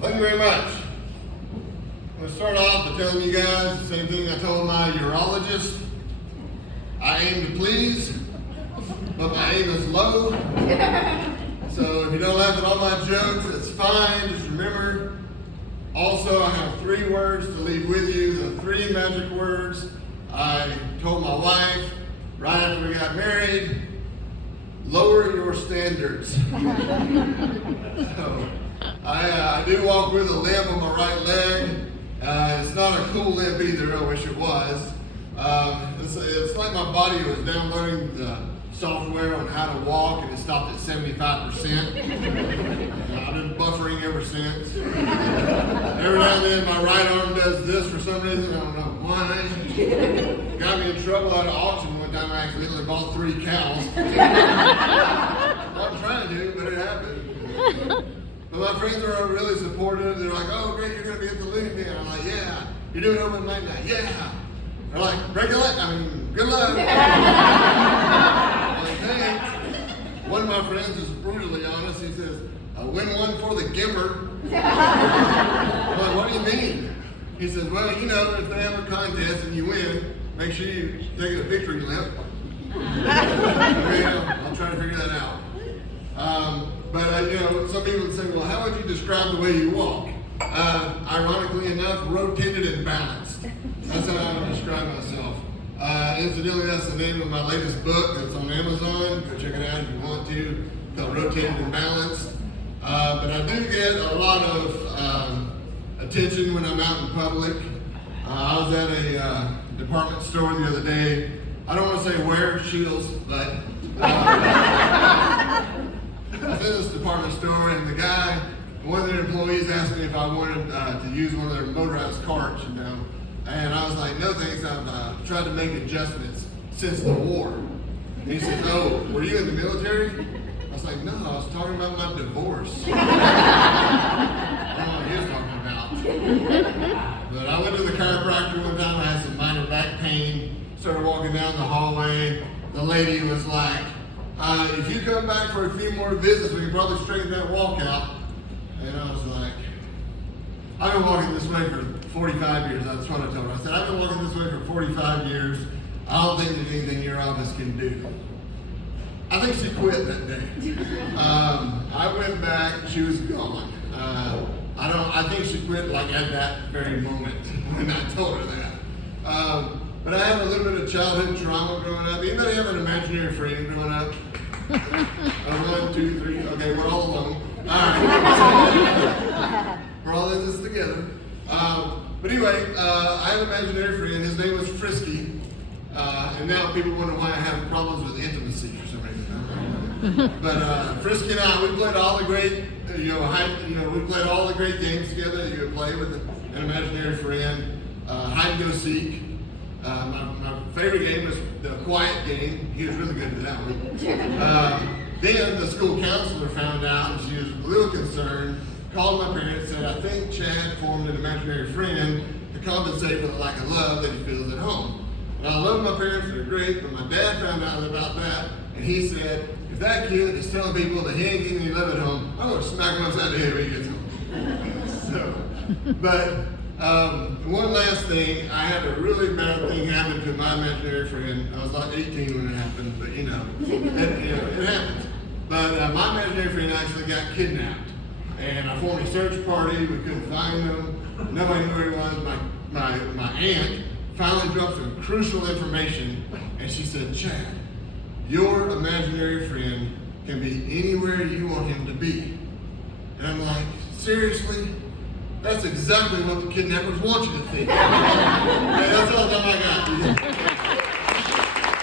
Thank you very much. I'm going to start off by telling you guys the same thing I told my urologist. I aim to please, but my aim is low. So if you don't laugh at all my jokes, that's fine. Just remember, also I have 3 words to leave with you, the 3 magic words I told my wife right after we got married: lower your standards. So, I do walk with a limp on my right leg. It's not a cool limp either, I wish it was. It's like my body was downloading the software on how to walk and it stopped at 75%. I've been buffering ever since. Every now and then my right arm does this for some reason, I don't know why. Got me in trouble at an auction one time. I accidentally bought 3 cows. I wasn't trying to, but it happened. But my friends are really supportive. They're like, "Oh, great, you're going to be at the Loony bin." I'm like, "Yeah." "You're doing open mic night?" "Yeah." They're like, good luck. I'm like, thanks. One of my friends is brutally honest. He says, "Win one for the giver." I'm like, "What do you mean?" He says, "Well, you know, if they have a contest and you win, make sure you take a victory lap." I'll try to figure that out. But some people would say, "Well, how would you describe the way you walk?" Ironically enough, rotated and balanced. That's how I would describe myself. Incidentally, that's the name of my latest book. That's on Amazon. Go check it out if you want to. It's called Rotated and Balanced. But I do get a lot of attention when I'm out in public. I was at a department store the other day. I don't want to say where, Shields, but I was in this department store, and one of their employees asked me if I wanted to use one of their motorized carts, and I was like, "No thanks, I've tried to make adjustments since the war." And he said, "Oh, were you in the military?" I was like, "No, I was talking about my divorce." I don't know what he was talking about. But I went to the chiropractor one time. I had some minor back pain. Started walking down the hallway. The lady was like, "If you come back for a few more visits, we can probably straighten that walk out." And I was like, "I've been walking this way for 45 years. That's what I told her. I said, "I've been walking this way for 45 years. I don't think there's anything your office can do." I think she quit that day. I went back. She was gone. I think she quit like at that very moment when I told her that. But I had a little bit of childhood trauma growing up. Anybody have an imaginary friend growing up? 1, 2, 3. Okay, we're all alone. All right. We're all in this together. But anyway, I had an imaginary friend. His name was Frisky. And now people wonder why I have problems with intimacy for some reason. But Frisky and I, we played all the great, we played all the great games together that you would play with an imaginary friend. Hide and go seek. My favorite game was the quiet game. He was really good at that one. Then the school counselor found out, and she was a little concerned, called my parents, said, "I think Chad formed an imaginary friend to compensate for the lack of love that he feels at home." And I love my parents, they're great, but my dad found out about that, and he said, "If that kid is telling people that he ain't getting any love at home, I'm going to smack him upside the head when he gets home." One last thing, I had a really bad thing happen to my imaginary friend. I was like 18 when it happened, but it happens. But my imaginary friend actually got kidnapped, and I formed a search party. We couldn't find him. Nobody knew where he was. My aunt finally dropped some crucial information, and she said, "Chad, your imaginary friend can be anywhere you want him to be." And I'm like, "Seriously? That's exactly what the kidnappers want you to think." Okay, that's all the time I got.